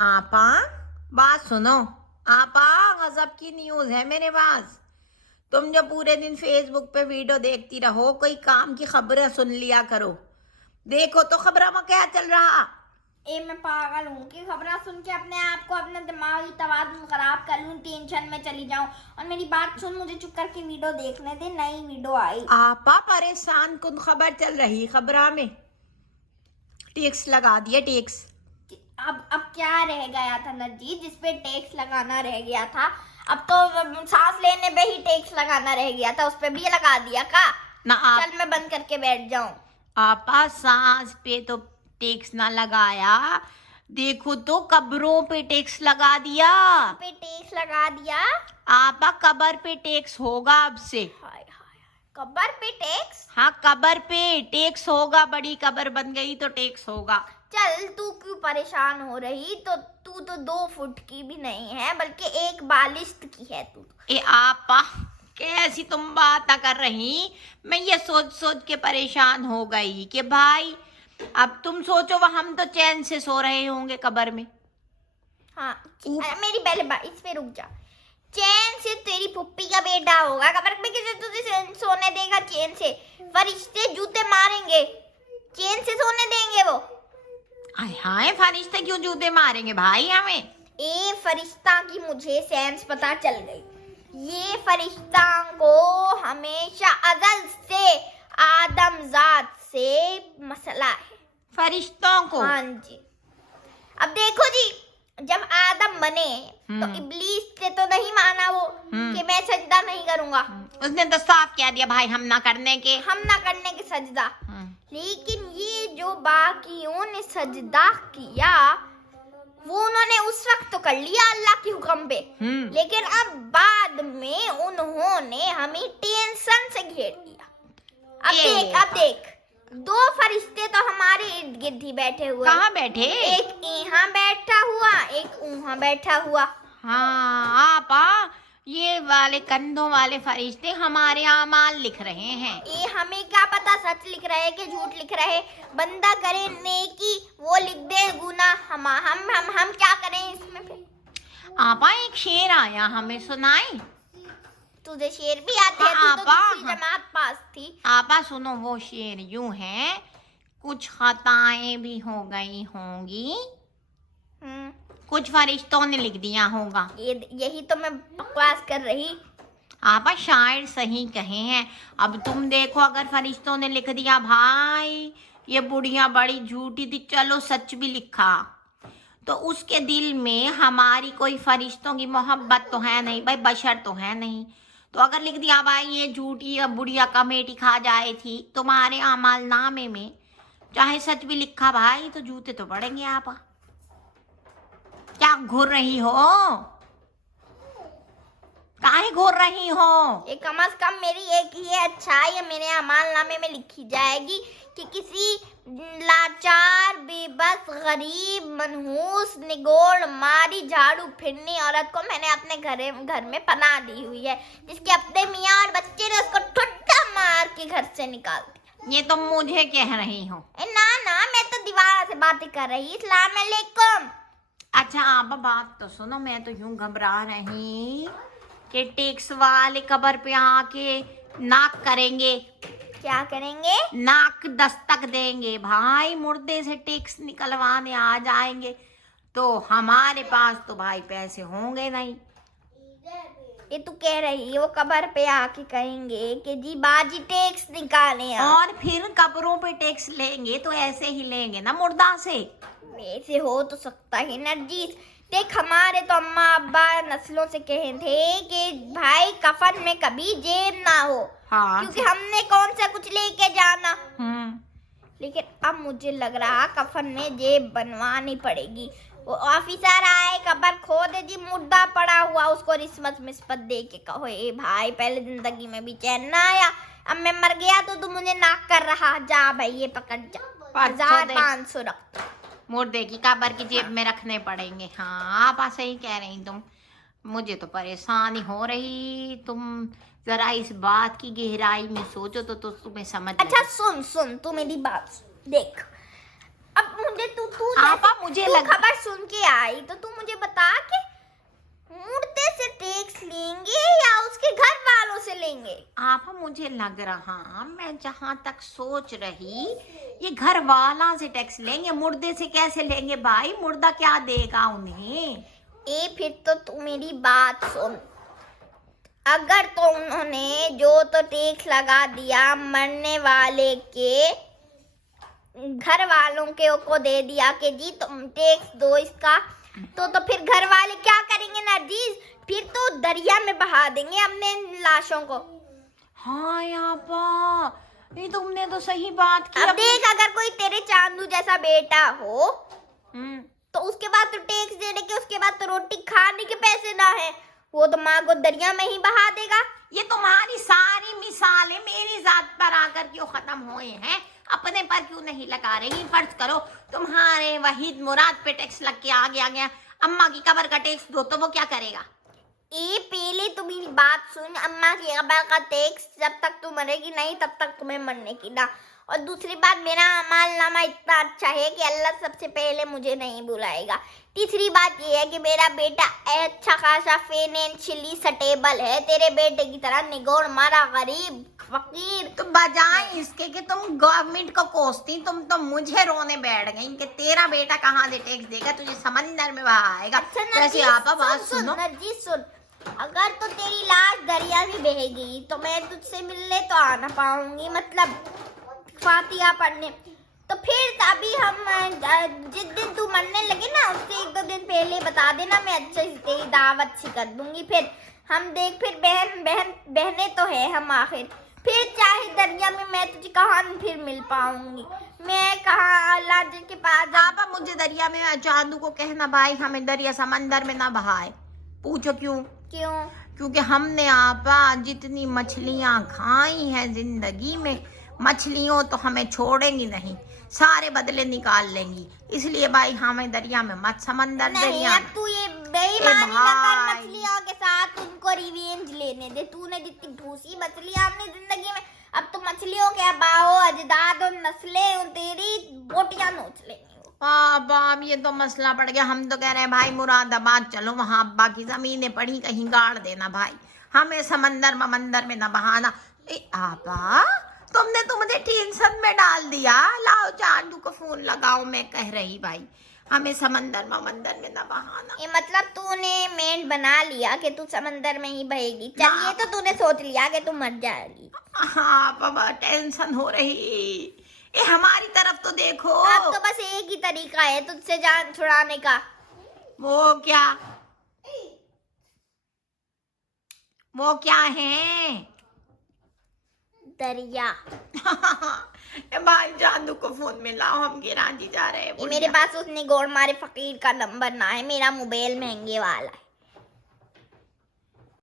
आपा, बात सुनो। आपा, गजब की न्यूज़ है मेरे पास। तुम जो पूरे दिन फेसबुक पे वीडियो देखती रहो, कोई काम की खबरें सुन लिया करो। देखो तो खबरों में क्या चल रहा। मैं पागल हूँ कि खबरें सुन के अपने आप को अपना दिमागी तवाज़ुन खराब कर लूँ, टेंशन में चली जाऊँ। और मेरी बात सुन, मुझे चुप करके वीडियो देखने दे। नई वीडियो आई। आपा, परेशान कुन खबर चल रही। खबरा में टैक्स लगा दिया, टैक्स। अब क्या रह गया था नरजीत जिसपे टैक्स लगाना रह गया था? अब तो सांस लेने पे ही टैक्स लगाना रह गया था, उस पे भी लगा दिया का? ना चल मैं बंद करके बैठ जाऊं। आपा, सांस पे तो टैक्स ना लगाया, देखो तो कब्रों पे टैक्स लगा दिया। पे टैक्स लगा दिया। आपा, कब्र पे टैक्स होगा अब से। हाय हाय, कब्र पे टैक्स? हाँ, कब्र पे टैक्स होगा। बड़ी कब्र बन गई तो टैक्स होगा। चल, तू क्यों परेशान हो रही? तो तू तो 2 फुट की भी नहीं है, बल्कि 1 बालिश्त की है तू। ए आपा, कैसी तुम बात कर रही। मैं ये सोच सोच के परेशान हो गई कि भाई, अब तुम सोचो, वह हम तो चैन से सो रहे होंगे कब्र में। हाँ, मेरी पहले बात इस पे रुक जा। चैन से तेरी पुप्पी का बेटा होगा कब्र में, किसे तुझे सोने देगा चैन से? फरिश्ते जूते मारेंगे, चैन से सोने देंगे वो? हाय हाय, फरिश्ते क्यों जूते मारेंगे भाई हमें? फरिश्ता की मुझे सेंस पता चल गई। ये फरिश्ता को हमेशा अज़ल से, आदमजात से मसला है। फरिश्तों को? हाँ जी। अब देखो जी, जब आदम बने तो इब्लीस से तो नहीं माना वो कि मैं सजदा नहीं करूंगा। उसने तो साफ कह दिया भाई, हम ना करने के सजदा। लेकिन ये जो बाकियों ने सजदा किया, वो उन्होंने उस वक्त तो कर लिया अल्लाह के हुक्म पे, लेकिन अब बाद में उन्होंने हमें टेंशन से घेर दिया। अब देख 2 फरिश्ते तो हमारे इर्द गिर्द ही बैठे हुए। कहाँ बैठे? एक यहाँ बैठा हुआ, एक वहाँ बैठा हुआ। हाँ आपा, ये वाले कंधों वाले फरिश्ते हमारे आमाल लिख रहे हैं। ये हमें क्या पता सच लिख रहे कि झूठ लिख रहे। बंदा करे नेकी, वो लिख दे गुनाह। हम क्या करें इसमें फिर? आपा, एक शेर आया, हमें सुनाए। तुझे शेर भी आते हैं? तू तो दूसरी जमात पास थी। आपा सुनो, वो शेर यूं है, कुछ खताएं भी हो गई होंगी, कुछ फरिश्तों ने लिख दिया होगा। यही तो मैं बकवास कर रही। आपा, शायर सही कहे हैं। अब तुम देखो, अगर फरिश्तों ने लिख दिया भाई ये बुढ़िया बड़ी झूठी थी, चलो सच भी लिखा, तो उसके दिल में हमारी कोई फरिश्तों की मोहब्बत तो है नहीं भाई, बशर तो है नहीं। तो अगर लिख दिया भाई ये झूठी बुढ़िया कमेटी खा जाए थी, तुम्हारे अमाल नामे में चाहे सच भी लिखा भाई, तो जूते तो पड़ेंगे। आपा, क्या घूर रही हो? काहे घूर रही हो? ये कम से कम मेरी एक ही अच्छाई है मेरे अमाल नामे में लिखी जाएगी कि किसी लाचार, बेबस, गरीब, मनहूस, निगोड़ मारी, झाड़ू फिरनी औरत को मैंने अपने घर में पनाह दी हुई है, जिसके अपने मियाँ और बच्चे ने उसको ठुड्डा मार के घर से निकाल दिया। ये तुम मुझे कह रही हो? ना, मैं तो दीवार से बातें कर रही। अस्सलाम वालेकुम। अच्छा आपा, बात तो सुनो। मैं तो यूं घबरा रही कि टैक्स वाले कब्र पे आके नाक करेंगे। क्या करेंगे? नाक दस्तक देंगे भाई, मुर्दे से टैक्स निकलवाने आ जाएंगे, तो हमारे पास तो भाई पैसे होंगे नहीं। ये तू कह रही है वो कब्र पे आके कहेंगे कि जी बाजी टैक्स निकाले, और फिर कब्रों पे टैक्स लेंगे तो ऐसे ही लेंगे ना, मुर्दा से। वैसे हो तो सकता है नरजीत। देख, हमारे तो अम्मा अब्बा नस्लों से कहे थे कि भाई कफन में कभी जेब ना हो। हाँ, क्योंकि हमने कौन सा कुछ लेके जाना। लेकिन अब मुझे लग रहा कफन में जेब बनवानी पड़ेगी। वो ऑफिसर आए, कब्र खोदे जी, मुर्दा पड़ा हुआ, उसको रिश्वत दे के कहो ए भाई पहले जिंदगी में भी चैन ना आया, अब मैं मर गया तो तू मुझे नाक कर रहा, जा भाई ये पकड़ जा, 1500 रख। मुर्दे की कब्र की जेब में रखने पड़ेंगे। हाँ आप सही कह रही तुम। मुझे तो परेशानी हो रही। तुम जरा इस बात की गहराई में सोचो तो तुम्हें समझ। अच्छा सुन तू मेरी बात सुन। देख, अब मुझे तू तू आपा मुझे तू लग खबर सुन के आई तो तू मुझे बता कि मुर्दे से टैक्स लेंगे या उसके घर वालों से लेंगे। आपा मुझे लग रहा, मैं जहां तक सोच रही, ये घर वाला से टैक्स लेंगे, मुर्दे से कैसे लेंगे भाई? मुर्दा क्या देगा उन्हें? फिर तो तू मेरी बात सुन, अगर तो उन्होंने जो तो टैक्स लगा दिया मरने वाले के घर वालों के को दे दिया कि जी तुम टैक्स दो इसका, तो फिर घर वाले क्या करेंगे नरजीस? फिर तो दरिया में बहा देंगे अपने लाशों को। हाँ आपा, ये तुमने तो सही बात की। अब देख, अगर कोई तेरे चांदू जैसा बेटा हो हम्म, तो उसके बाद तो टैक्स देने के, उसके बाद तो रोटी खाने के पैसे ना है, वो तो माँ को दरिया में ही बहा देगा। ये तुम्हारी सारी मिसालें मेरी जात पर आकर क्यों खत्म हुए हैं, अपने पर क्यों नहीं लगा रही? फर्ज करो तुम्हारे वहीद मुराद पे टैक्स लग के आ गया, अम्मा की कब्र का टैक्स दो, तो वो क्या करेगा? पहले तुम मेरी बात सुन, अम्मा की कब्र का टैक्स जब तक तू मरेगी नहीं तब तक तुम्हें मरने की ना। और दूसरी बात, मेरा अमालनामा इतना अच्छा है कि अल्लाह सबसे पहले मुझे नहीं बुलाएगा। तीसरी बात ये है कि मेरा बेटा अच्छा खासा फाइनेंशियली स्टेबल है, तेरे बेटे की तरह निगोड़ मारा गरीब फकीर। तो बजाय इसके कि तुम गवर्नमेंट को कोसती, तुम तो मुझे रोने बैठ गई कि तेरा बेटा कहाँ से टैक्स देगा, तुझे समंदर में बहाएगा। अच्छा वैसे आपा बात सुनो, नरजीस सुन, अगर तो तेरी लाश दरिया में बहेगी तो मैं तुझसे मिलने तो आ ना पाऊंगी, मतलब फातिहा पढ़ने। तो फिर तभी हम जिस दिन तू मरने लगे ना उससे 1-2 दिन पहले बता देना, मैं अच्छे से तेरी दावत सी कर दूंगी। फिर हम देख, फिर बहने तो है हम आखिर, फिर चाहे दरिया में मैं तुझे कहाँ फिर मिल पाऊंगी, मैं कहाँ अल्लाह के पास। आपा मुझे दरिया में चांदू को कहना भाई हमें दरिया समंदर में ना बहाए। पूछो क्यों? क्योंकि हमने आपा जितनी मछलियां खाई हैं जिंदगी में, मछलियों तो हमें छोड़ेंगी नहीं, सारे बदले निकाल लेंगी, इसलिए भाई हमें दरिया में मत, समंदर दरिया। अब तू ये बेईमानी ना कर, मछलियों के साथ उनको रिवेंज लेने दे। तूने जितनी भूसी मछलियां अपनी जिंदगी में, अब तो मछलियों के अबाओ अजदाद और नस्लें तेरी बोटियां नोच लेंगी। बाप, ये तो मसला पड़ गया। हम तो कह रहे हैं भाई मुरादाबाद चलो, वहां अब्बा की जमीनें पड़ी कहीं गाड़ देना भाई, हमें समंदर ममंदर में ना बहाना। आपा तुमने तो मुझे टेंशन में डाल दिया। लाओ चांदू को फोन लगाओ, मैं कह रही भाई हमें समंदर ममंदर में ना बहाना। ये मतलब तूने मेंढ बना लिया कि तू समंदर में ही बहेगी। चल, ये तो तूने सोच लिया कि तू मर जाएगी। हाँ बाबा, टेंशन हो रही। ये हमारी तरफ तो देखो। अब तो बस एक ही तरीका है तुझसे जान छुड़ाने का। वो क्या है? दरिया। भाई जादू को फोन में लाओ, हम गिराजी जा रहे हैं। ये मेरे पास उसने गोड़ मारे फकीर का नंबर ना है, मेरा मोबाइल महंगे वाला है।